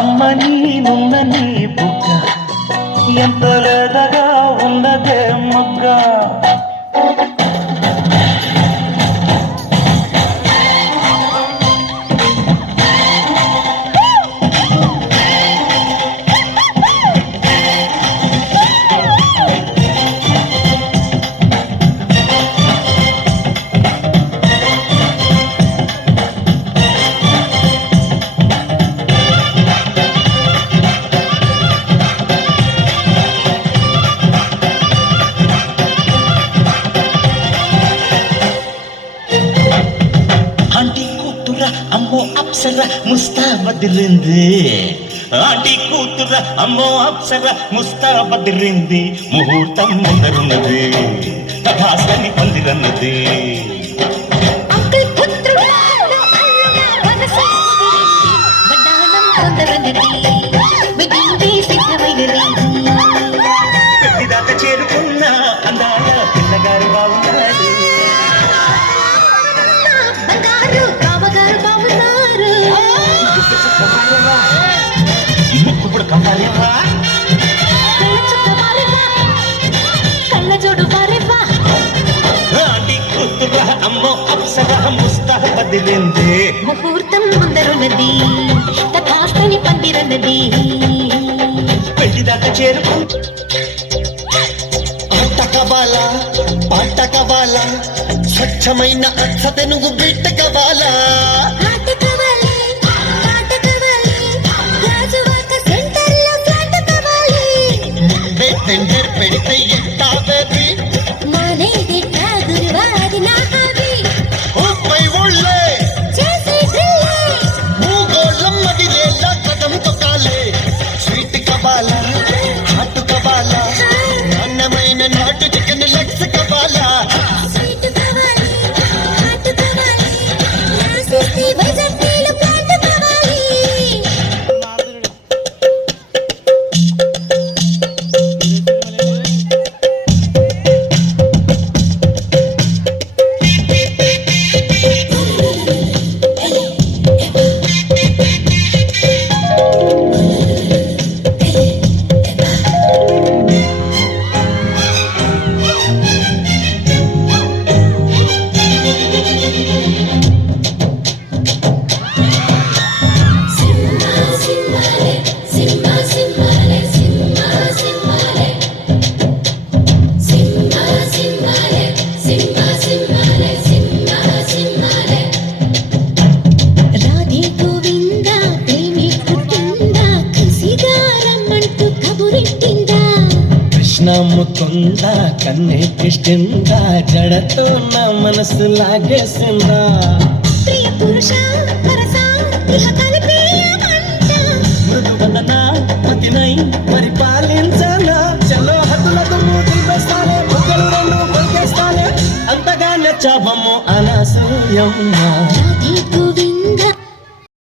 అమ్మ నీనున్న నీ బుగ్గ ఎంత లేదగా ఉన్నదే మొగ్గ. ఆంటీ కూతుర అమ్మో అప్సర ముస్తాబదిరింది, ఆంటీ కూతుర అమ్మో అప్సర ముస్తాబదిరింది. ముహూర్తం ముందరున్నది తపాసని పందిరన్నది. పెద్దిదాకా చేరుకున్న అందాల పిల్లగారు బాగున్నారు. ఇప్పుడు కంపాలేవా కళ్ళ జోడు బారేవా. ఆంటీ కూతుర అమ్మో అప్సర ముస్తాబదిరింది. ముహూర్తం ముందరున్నది తథాస్తని పందిరన్నది. పెళ్లిదాకా చేరుకు ఆటకవాలా పాట కావాలా స్వచ్ఛమైన అచ్చ తెనుగు బిడ్డ కావాలా. టెండర్ పెడితే ఎట్టా బేబీ ఊపై ఊళ్ళే మూగోళ్ళమ్మది లేళ్ళ కదం తొక్కాలే. స్వీట్ కావాలా హాట్ కావాలా నాణ్యమైన నాటు చికెన్ లెగ్స్ కావాలా. ముకుంద కన్నెక్కిష్టిందా జడతో నా మనసు లాగేసిందా. ప్రియ పురుష వరసా ఇహ కలిపేయమంట. మృదువదన పతినై పరిపాలించనా. చలో హద్దులకు మూతులు వేస్తానే బుగ్గలు రెండు పొలికేస్తానే అంతగా నచ్చావమ్ము అనసూయమ్మ.